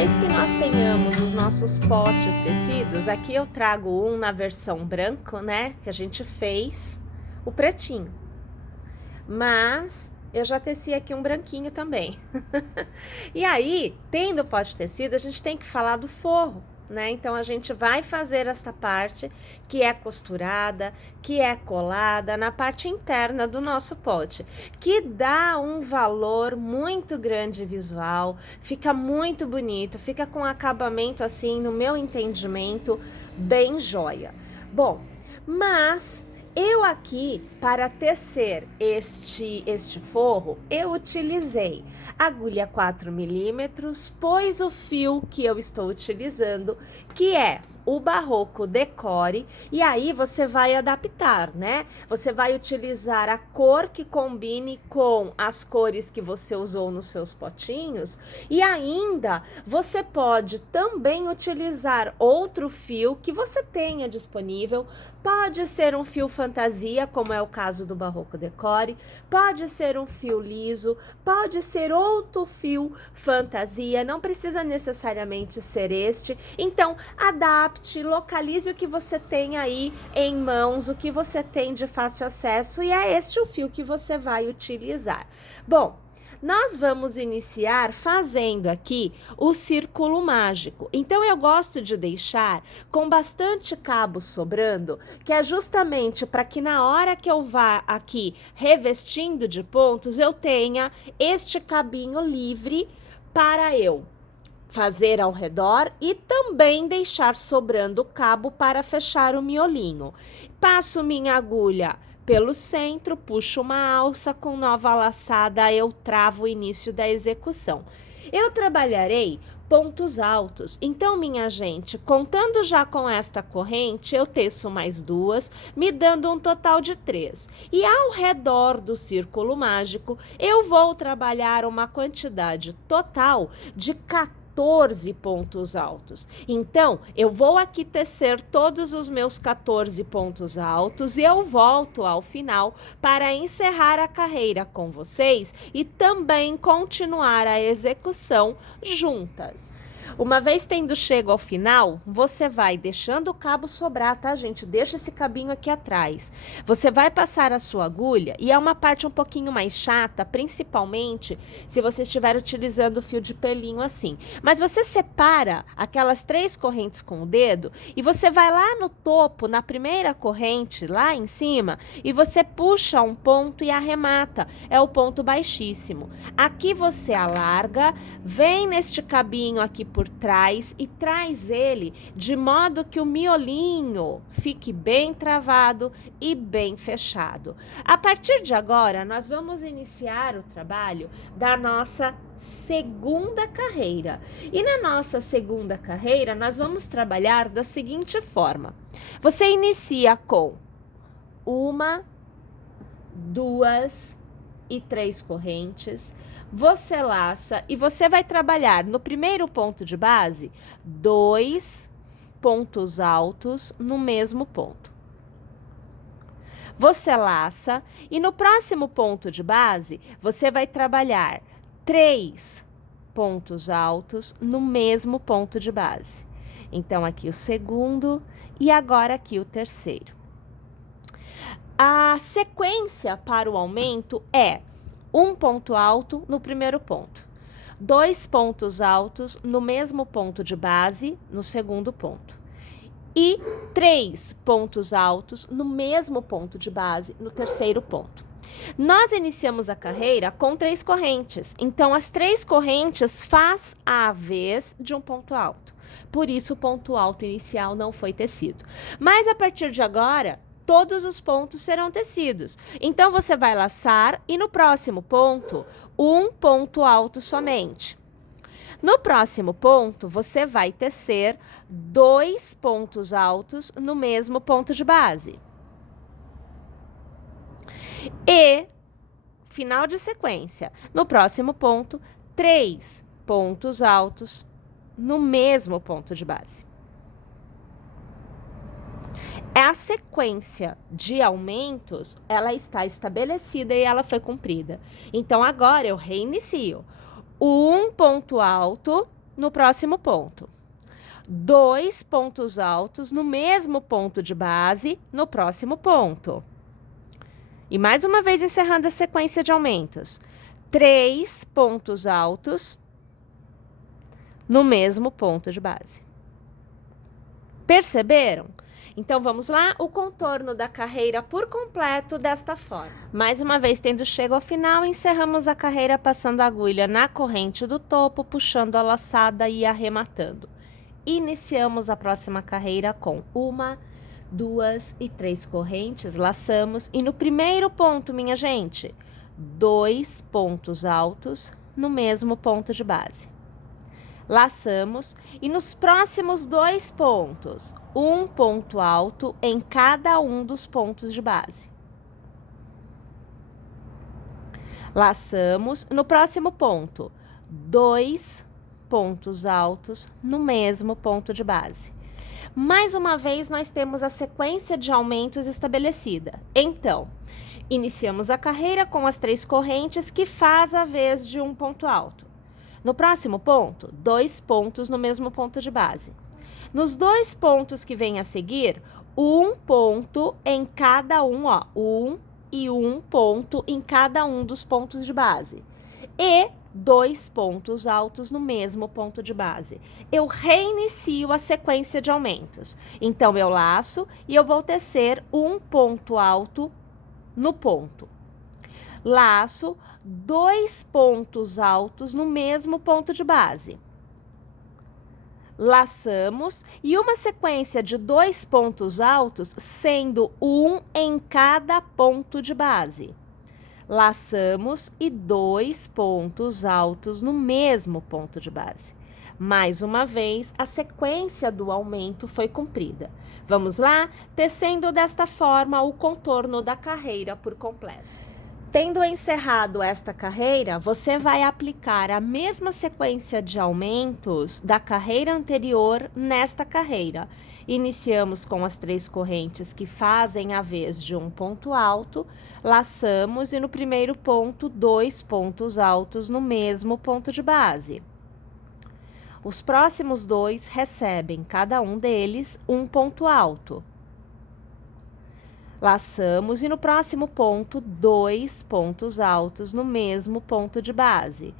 vez que nós tenhamos os nossos potes tecidos, aqui eu trago um na versão branco, né, que a gente fez o pretinho. Mas eu já teci aqui um branquinho também. E aí, tendo o pote tecido, a gente tem que falar do forro, né? Então, a gente vai fazer essa parte que é costurada, que é colada na parte interna do nosso pote, que dá um valor muito grande visual, fica muito bonito, fica com acabamento assim, no meu entendimento, bem joia. Bom, mas eu aqui, para tecer este forro, eu utilizei agulha 4 milímetros, pois o fio que eu estou utilizando, que é o Barroco Decore, e aí você vai adaptar, né? Você vai utilizar a cor que combine com as cores que você usou nos seus potinhos, e ainda você pode também utilizar outro fio que você tenha disponível. Pode ser um fio fantasia, como é o caso do Barroco Decore, pode ser um fio liso, pode ser outro fio fantasia, não precisa necessariamente ser este. Então, adapte, localize o que você tem aí em mãos, o que você tem de fácil acesso, e é este o fio que você vai utilizar. Bom, nós vamos iniciar fazendo aqui o círculo mágico. Então, eu gosto de deixar com bastante cabo sobrando, que é justamente para que na hora que eu vá aqui revestindo de pontos, eu tenha este cabinho livre para eu fazer ao redor e também deixar sobrando cabo para fechar o miolinho. Passo minha agulha pelo centro, puxo uma alça, com nova laçada eu travo o início da execução. Eu trabalharei pontos altos, então, minha gente, contando já com esta corrente, eu teço mais duas, me dando um total de 3. E ao redor do círculo mágico, eu vou trabalhar uma quantidade total de 14 pontos altos. Então, eu vou aqui tecer todos os meus 14 pontos altos e eu volto ao final para encerrar a carreira com vocês e também continuar a execução juntas. Uma vez tendo chego ao final, você vai deixando o cabo sobrar, tá, gente? Deixa esse cabinho aqui atrás. Você vai passar a sua agulha, e é uma parte um pouquinho mais chata, principalmente se você estiver utilizando o fio de pelinho assim. Mas você separa aquelas 3 correntes com o dedo, e você vai lá no topo, na primeira corrente, lá em cima, e você puxa um ponto e arremata. É o ponto baixíssimo. Aqui você alarga, vem neste cabinho aqui por trás e traz ele de modo que o miolinho fique bem travado e bem fechado. A partir de agora, nós vamos iniciar o trabalho da nossa segunda carreira. E na nossa segunda carreira, nós vamos trabalhar da seguinte forma. Você inicia com 1, 2 e 3 correntes. Você laça e você vai trabalhar no primeiro ponto de base 2 pontos altos no mesmo ponto. Você laça e no próximo ponto de base você vai trabalhar 3 pontos altos no mesmo ponto de base. Então, aqui o segundo e agora aqui o terceiro. A sequência para o aumento é 1 ponto alto no primeiro ponto, 2 pontos altos no mesmo ponto de base no segundo ponto e 3 pontos altos no mesmo ponto de base no terceiro ponto. Nós iniciamos a carreira com 3 correntes, então as 3 correntes faz a vez de um ponto alto. Por isso o ponto alto inicial não foi tecido. Mas a partir de agora, todos os pontos serão tecidos. Então, você vai laçar e no próximo ponto, 1 ponto alto somente. No próximo ponto, você vai tecer 2 pontos altos no mesmo ponto de base. E, final de sequência, no próximo ponto, 3 pontos altos no mesmo ponto de base. A sequência de aumentos, ela está estabelecida e ela foi cumprida. Então, agora eu reinicio. 1 ponto alto no próximo ponto. 2 pontos altos no mesmo ponto de base no próximo ponto. E mais uma vez encerrando a sequência de aumentos. 3 pontos altos no mesmo ponto de base. Perceberam? Então, vamos lá, o contorno da carreira por completo desta forma. Mais uma vez, tendo chego ao final, encerramos a carreira passando a agulha na corrente do topo, puxando a laçada e arrematando. Iniciamos a próxima carreira com 1, 2 e 3 correntes, laçamos e no primeiro ponto, minha gente, 2 pontos altos no mesmo ponto de base. Laçamos e nos próximos 2 pontos, 1 ponto alto em cada um dos pontos de base. Laçamos no próximo ponto, 2 pontos altos no mesmo ponto de base. Mais uma vez, nós temos a sequência de aumentos estabelecida. Então, iniciamos a carreira com as 3 correntes que faz a vez de 1 ponto alto. No próximo ponto, 2 pontos no mesmo ponto de base. Nos 2 pontos que vêm a seguir, 1 ponto em cada um, ó, 1 e 1 ponto em cada um dos pontos de base. E 2 pontos altos no mesmo ponto de base. Eu reinicio a sequência de aumentos. Então, eu laço e eu vou tecer 1 ponto alto no ponto. Laço 2 pontos altos no mesmo ponto de base. Laçamos e uma sequência de 2 pontos altos, sendo 1 em cada ponto de base. Laçamos e 2 pontos altos no mesmo ponto de base. Mais uma vez, a sequência do aumento foi cumprida. Vamos lá? Tecendo desta forma o contorno da carreira por completo. Tendo encerrado esta carreira, você vai aplicar a mesma sequência de aumentos da carreira anterior nesta carreira. Iniciamos com as 3 correntes que fazem a vez de 1 ponto alto, laçamos e no primeiro ponto, 2 pontos altos no mesmo ponto de base. Os próximos 2 recebem, cada um deles, 1 ponto alto. Laçamos e no próximo ponto, 2 pontos altos no mesmo ponto de base.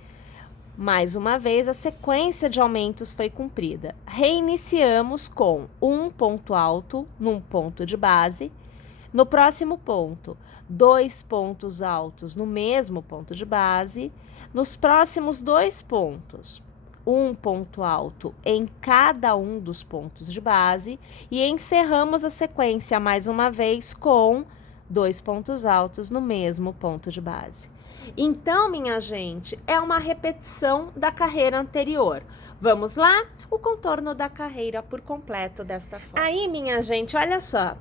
Mais uma vez, a sequência de aumentos foi cumprida. Reiniciamos com 1 ponto alto num ponto de base. No próximo ponto, 2 pontos altos no mesmo ponto de base. Nos próximos 2 pontos, 1 ponto alto em cada um dos pontos de base e encerramos a sequência mais uma vez com 2 pontos altos no mesmo ponto de base. Então, minha gente, é uma repetição da carreira anterior. Vamos lá? O contorno da carreira por completo desta forma. Aí, minha gente, olha só.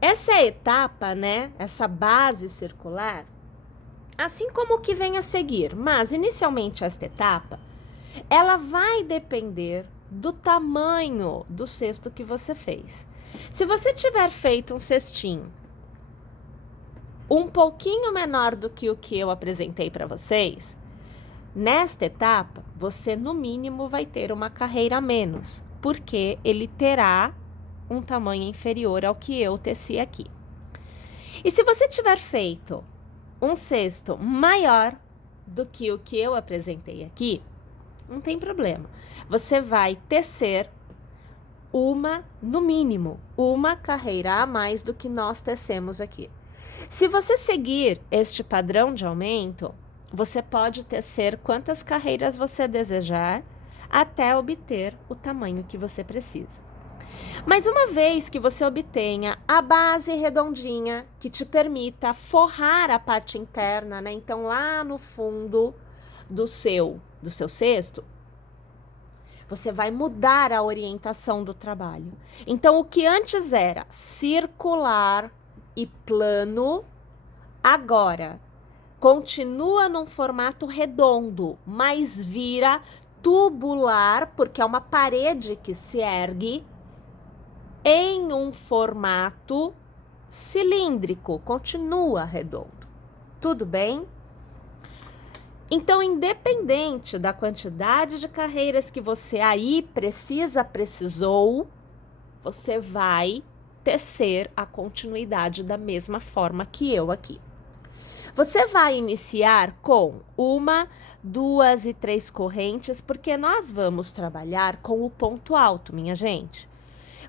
Essa etapa, né, essa base circular, assim como o que vem a seguir, mas inicialmente esta etapa, ela vai depender do tamanho do cesto que você fez. Se você tiver feito um cestinho um pouquinho menor do que o que eu apresentei para vocês, nesta etapa, você no mínimo vai ter uma carreira a menos, porque ele terá um tamanho inferior ao que eu teci aqui. E se você tiver feito um cesto maior do que o que eu apresentei aqui, não tem problema. Você vai tecer no mínimo, uma carreira a mais do que nós tecemos aqui. Se você seguir este padrão de aumento, você pode tecer quantas carreiras você desejar até obter o tamanho que você precisa. Mas uma vez que você obtenha a base redondinha que te permita forrar a parte interna, né? Então, lá no fundo do seu cesto, você vai mudar a orientação do trabalho. Então, o que antes era circular e plano, agora continua num formato redondo, mas vira tubular, porque é uma parede que se ergue em um formato cilíndrico, continua redondo. Tudo bem? Então, independente da quantidade de carreiras que você aí precisou, você vai tecer a continuidade da mesma forma que eu aqui. Você vai iniciar com 1, 2 e 3 correntes, porque nós vamos trabalhar com o ponto alto, minha gente.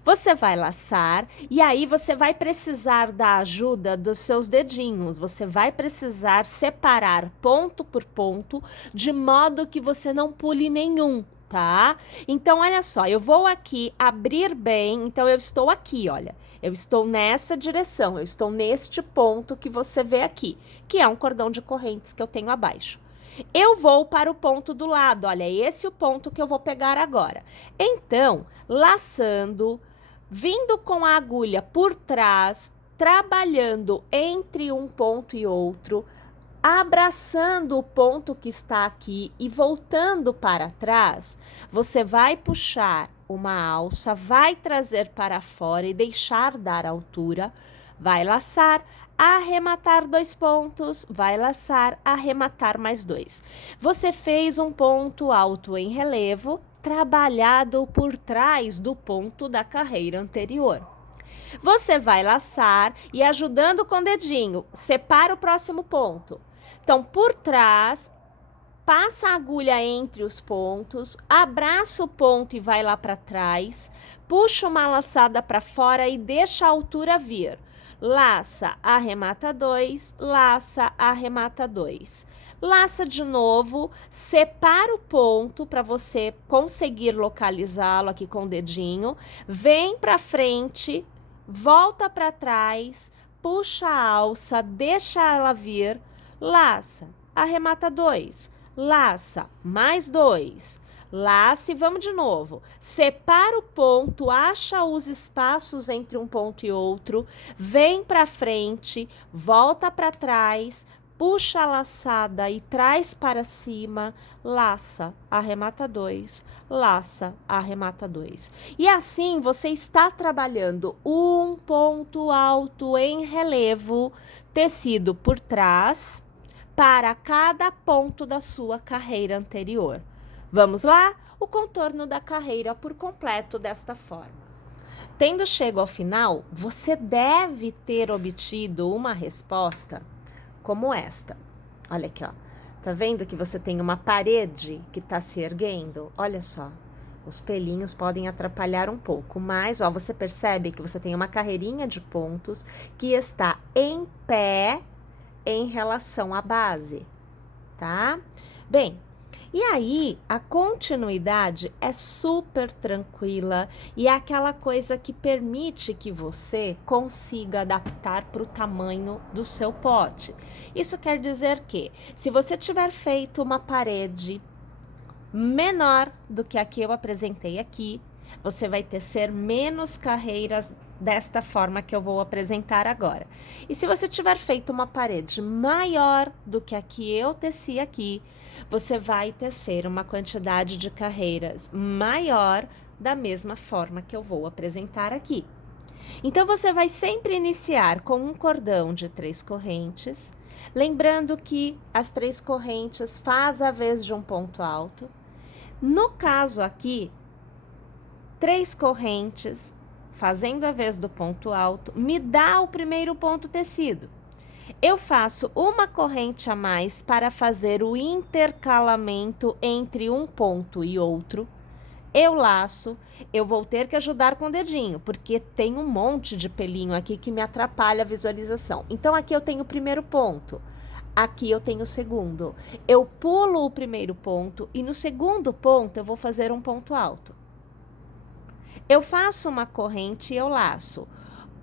Você vai laçar e aí você vai precisar da ajuda dos seus dedinhos. Você vai precisar separar ponto por ponto, de modo que você não pule nenhum, tá? Então, olha só, eu vou aqui abrir bem. Então, eu estou aqui, olha. Eu estou nessa direção, eu estou neste ponto que você vê aqui, que é um cordão de correntes que eu tenho abaixo. Eu vou para o ponto do lado, olha, esse é o ponto que eu vou pegar agora. Então, laçando, vindo com a agulha por trás, trabalhando entre um ponto e outro, abraçando o ponto que está aqui e voltando para trás, você vai puxar uma alça, vai trazer para fora e deixar dar altura, vai laçar, arrematar 2 pontos, vai laçar, arrematar mais 2. Você fez um ponto alto em relevo, trabalhado por trás do ponto da carreira anterior. Você vai laçar e ajudando com o dedinho, separa o próximo ponto. Então, por trás, passa a agulha entre os pontos, abraça o ponto e vai lá para trás, puxa uma laçada para fora e deixa a altura vir. Laça, arremata 2, laça, arremata 2. Laça de novo, separa o ponto para você conseguir localizá-lo aqui com o dedinho, vem para frente, volta para trás, puxa a alça, deixa ela vir, laça, arremata 2, laça, mais 2, laça e vamos de novo. Separa o ponto, acha os espaços entre um ponto e outro, vem para frente, volta para trás, puxa a laçada e traz para cima, laça, arremata 2, laça, arremata 2. E assim você está trabalhando um ponto alto em relevo, tecido por trás, para cada ponto da sua carreira anterior. Vamos lá? O contorno da carreira por completo desta forma. Tendo chego ao final, você deve ter obtido uma resposta como esta. Olha aqui, ó. Tá vendo que você tem uma parede que tá se erguendo? Olha só. Os pelinhos podem atrapalhar um pouco, mas, ó, você percebe que você tem uma carreirinha de pontos que está em pé em relação à base, tá? Bem, e aí, a continuidade é super tranquila e é aquela coisa que permite que você consiga adaptar para o tamanho do seu pote. Isso quer dizer que, se você tiver feito uma parede menor do que a que eu apresentei aqui, você vai tecer menos carreiras desta forma que eu vou apresentar agora. E se você tiver feito uma parede maior do que a que eu teci aqui, você vai tecer uma quantidade de carreiras maior da mesma forma que eu vou apresentar aqui. Então, você vai sempre iniciar com um cordão de 3 correntes, lembrando que as 3 correntes faz a vez de um ponto alto. No caso aqui, 3 correntes, fazendo a vez do ponto alto, me dá o primeiro ponto tecido. Eu faço uma corrente a mais para fazer o intercalamento entre um ponto e outro. Eu laço, eu vou ter que ajudar com o dedinho, porque tem um monte de pelinho aqui que me atrapalha a visualização. Então, aqui eu tenho o primeiro ponto. Aqui eu tenho o segundo. Eu pulo o primeiro ponto e no segundo ponto eu vou fazer um ponto alto. Eu faço uma corrente e eu laço.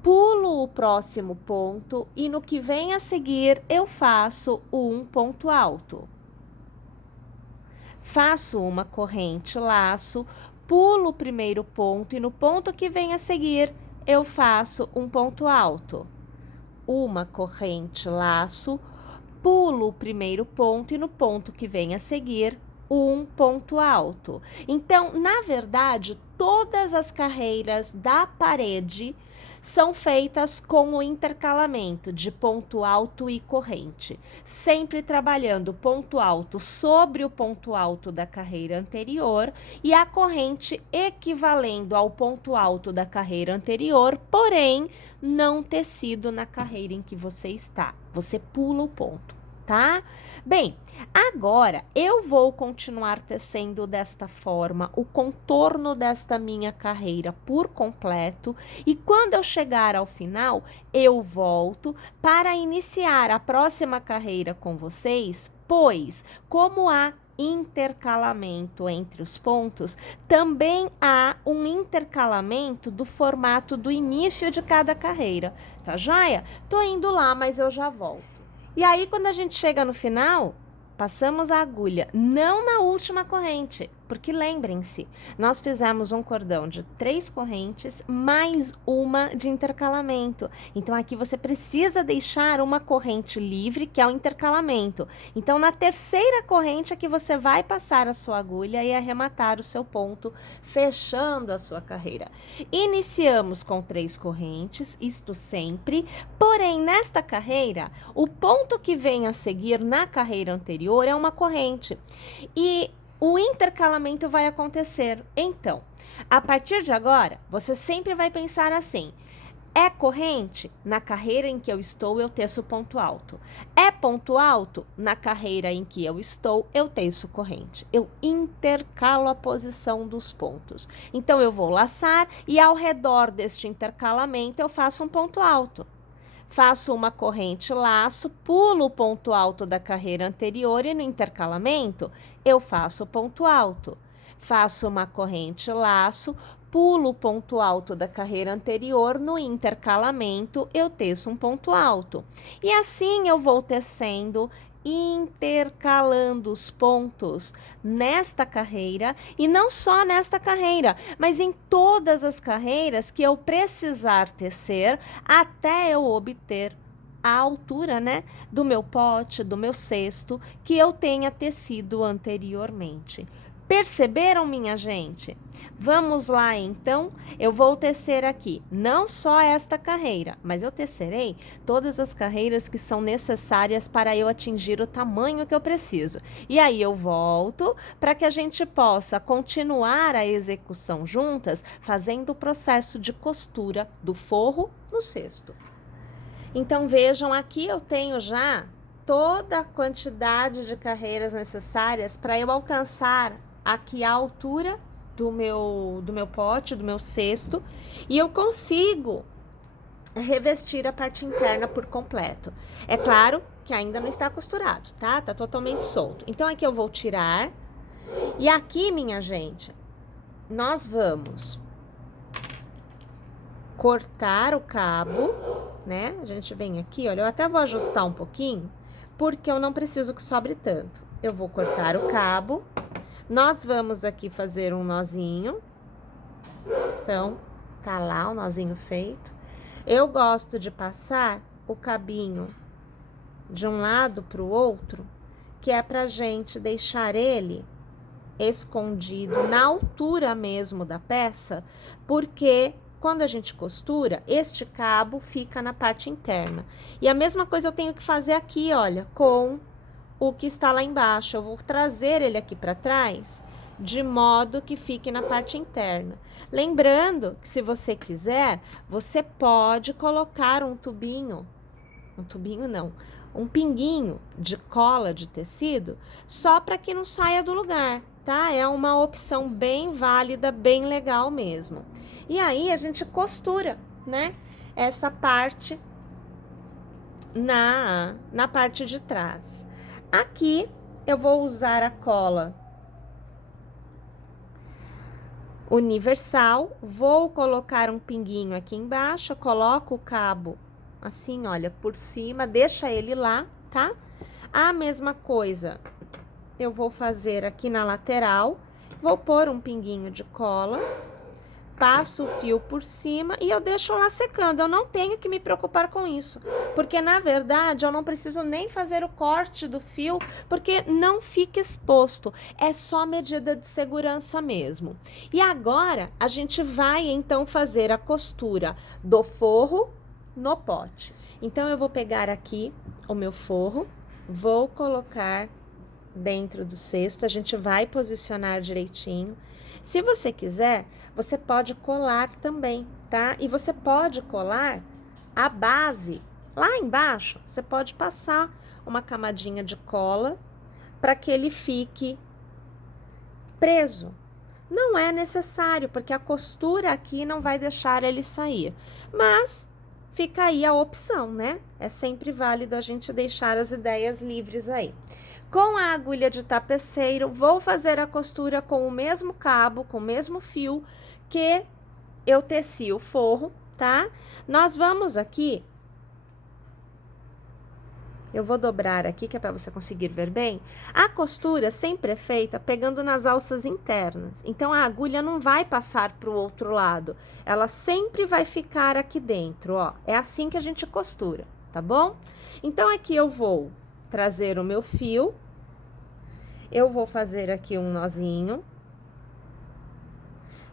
Pulo o próximo ponto e no que vem a seguir eu faço um ponto alto. Faço uma corrente, laço, pulo o primeiro ponto e no ponto que vem a seguir eu faço um ponto alto. Uma corrente, laço, pulo o primeiro ponto e no ponto que vem a seguir um ponto alto. Então, na verdade, todas as carreiras da parede são feitas com o intercalamento de ponto alto e corrente, sempre trabalhando o ponto alto sobre o ponto alto da carreira anterior e a corrente equivalendo ao ponto alto da carreira anterior, porém não tecido na carreira em que você está. Você pula o ponto, tá? Bem, agora eu vou continuar tecendo desta forma o contorno desta minha carreira por completo e quando eu chegar ao final, eu volto para iniciar a próxima carreira com vocês, pois como há intercalamento entre os pontos, também há um intercalamento do formato do início de cada carreira, tá joia? Tô indo lá, mas eu já volto. E aí, quando a gente chega no final, passamos a agulha, não na última corrente, porque lembrem-se, nós fizemos um cordão de 3 correntes mais uma de intercalamento. Então, aqui você precisa deixar uma corrente livre, que é o intercalamento. Então, na terceira corrente é que você vai passar a sua agulha e arrematar o seu ponto, fechando a sua carreira. Iniciamos com 3 correntes, isto sempre, porém, nesta carreira, o ponto que vem a seguir na carreira anterior é uma corrente. E o intercalamento vai acontecer. Então, a partir de agora, você sempre vai pensar assim: é corrente? Na carreira em que eu estou, eu teço ponto alto. É ponto alto? Na carreira em que eu estou, eu teço corrente. Eu intercalo a posição dos pontos. Então, eu vou laçar e ao redor deste intercalamento eu faço um ponto alto. Faço uma corrente laço, pulo o ponto alto da carreira anterior e no intercalamento eu faço o ponto alto. Faço uma corrente laço, pulo o ponto alto da carreira anterior, no intercalamento eu teço um ponto alto. E assim eu vou tecendo, intercalando os pontos nesta carreira e não só nesta carreira, mas em todas as carreiras que eu precisar tecer até eu obter a altura, né, do meu pote, do meu cesto que eu tenha tecido anteriormente. Perceberam, minha gente? Vamos lá, então. Eu vou tecer aqui não só esta carreira, mas eu tecerei todas as carreiras que são necessárias para eu atingir o tamanho que eu preciso. E aí eu volto para que a gente possa continuar a execução juntas, fazendo o processo de costura do forro no cesto. Então, vejam, aqui eu tenho já toda a quantidade de carreiras necessárias para eu alcançar aqui a altura do meu pote, do meu cesto, e eu consigo revestir a parte interna por completo. É claro que ainda não está costurado, tá? Tá totalmente solto. Então, aqui eu vou tirar, e aqui, minha gente, nós vamos cortar o cabo, né? A gente vem aqui, olha, eu até vou ajustar um pouquinho, porque eu não preciso que sobre tanto. Eu vou cortar o cabo. Nós vamos aqui fazer um nozinho. Então, tá lá o nozinho feito. Eu gosto de passar o cabinho de um lado pro outro, que é pra gente deixar ele escondido na altura mesmo da peça, porque quando a gente costura, este cabo fica na parte interna. E a mesma coisa eu tenho que fazer aqui, olha, com o que está lá embaixo. Eu vou trazer ele aqui para trás, de modo que fique na parte interna. Lembrando que, se você quiser, você pode colocar um pinguinho de cola de tecido, só para que não saia do lugar, tá? É uma opção bem válida, bem legal mesmo. E aí, a gente costura, né? Essa parte na parte de trás. Aqui, eu vou usar a cola universal, vou colocar um pinguinho aqui embaixo, coloco o cabo assim, olha, por cima, deixa ele lá, tá? A mesma coisa, eu vou fazer aqui na lateral, vou pôr um pinguinho de cola passo o fio por cima e eu deixo lá secando. Eu não tenho que me preocupar com isso, porque na verdade eu não preciso nem fazer o corte do fio, porque não fica exposto. É só medida de segurança mesmo. E agora a gente vai então fazer a costura do forro no pote. Então eu vou pegar aqui o meu forro, vou colocar dentro do cesto, a gente vai posicionar direitinho. Se você quiser, você pode colar também, tá? E você pode colar a base lá embaixo. Você pode passar uma camadinha de cola para que ele fique preso. Não é necessário, porque a costura aqui não vai deixar ele sair. Mas fica aí a opção, né? É sempre válido a gente deixar as ideias livres aí. Com a agulha de tapeceiro, vou fazer a costura com o mesmo cabo, com o mesmo fio que eu teci o forro, tá? Nós vamos aqui, eu vou dobrar aqui, que é para você conseguir ver bem. A costura sempre é feita pegando nas alças internas, então a agulha não vai passar para o outro lado, ela sempre vai ficar aqui dentro, ó. É assim que a gente costura, tá bom? Então, aqui eu vou trazer o meu fio. Eu vou fazer aqui um nozinho.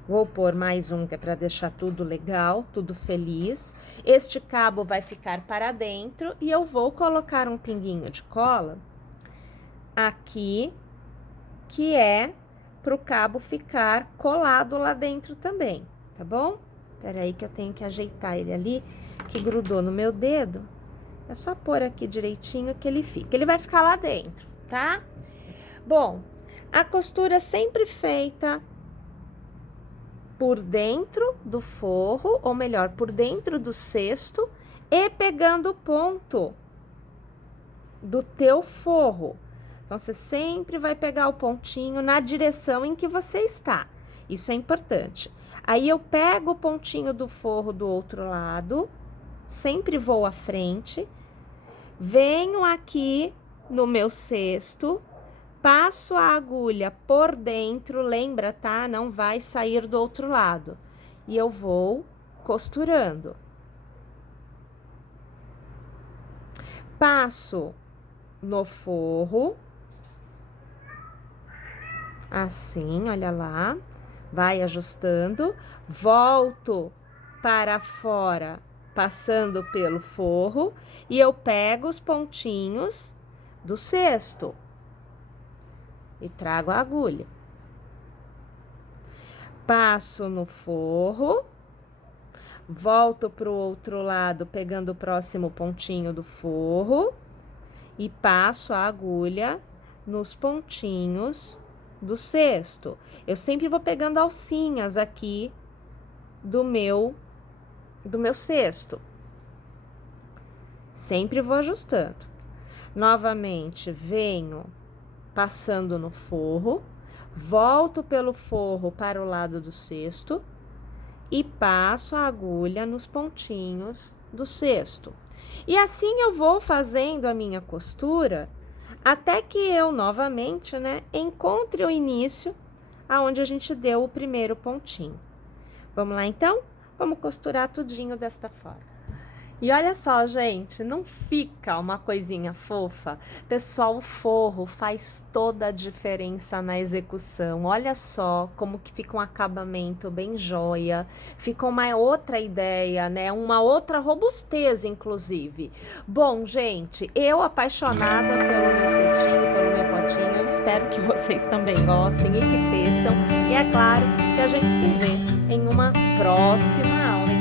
Vou pôr mais um, que é para deixar tudo legal, tudo feliz. Este cabo vai ficar para dentro e eu vou colocar um pinguinho de cola aqui, que é para o cabo ficar colado lá dentro também, tá bom? Espera aí que eu tenho que ajeitar ele ali, que grudou no meu dedo. É só pôr aqui direitinho que ele fica. Ele vai ficar lá dentro, tá? Bom, a costura é sempre feita por dentro do forro, ou melhor, por dentro do cesto, e pegando o ponto do teu forro. Então, você sempre vai pegar o pontinho na direção em que você está. Isso é importante. Aí, eu pego o pontinho do forro do outro lado, sempre vou à frente, venho aqui no meu cesto, passo a agulha por dentro, lembra, tá? Não vai sair do outro lado. E eu vou costurando. Passo no forro. Assim, olha lá. Vai ajustando. Volto para fora, passando pelo forro. E eu pego os pontinhos do cesto e trago a agulha. Passo no forro, volto para o outro lado, pegando o próximo pontinho do forro e passo a agulha nos pontinhos do cesto. Eu sempre vou pegando alcinhas aqui do meu cesto. Sempre vou ajustando. Novamente, venho passando no forro, volto pelo forro para o lado do cesto e passo a agulha nos pontinhos do cesto. E assim eu vou fazendo a minha costura até que eu novamente, né, encontre o início aonde a gente deu o primeiro pontinho. Vamos lá então? Vamos costurar tudinho desta forma. E olha só, gente, não fica uma coisinha fofa? Pessoal, o forro faz toda a diferença na execução. Olha só como que fica um acabamento bem joia. Fica uma outra ideia, né? Uma outra robustez, inclusive. Bom, gente, eu apaixonada pelo meu cestinho, pelo meu potinho. Eu espero que vocês também gostem e que teçam. E é claro que a gente se vê em uma próxima aula.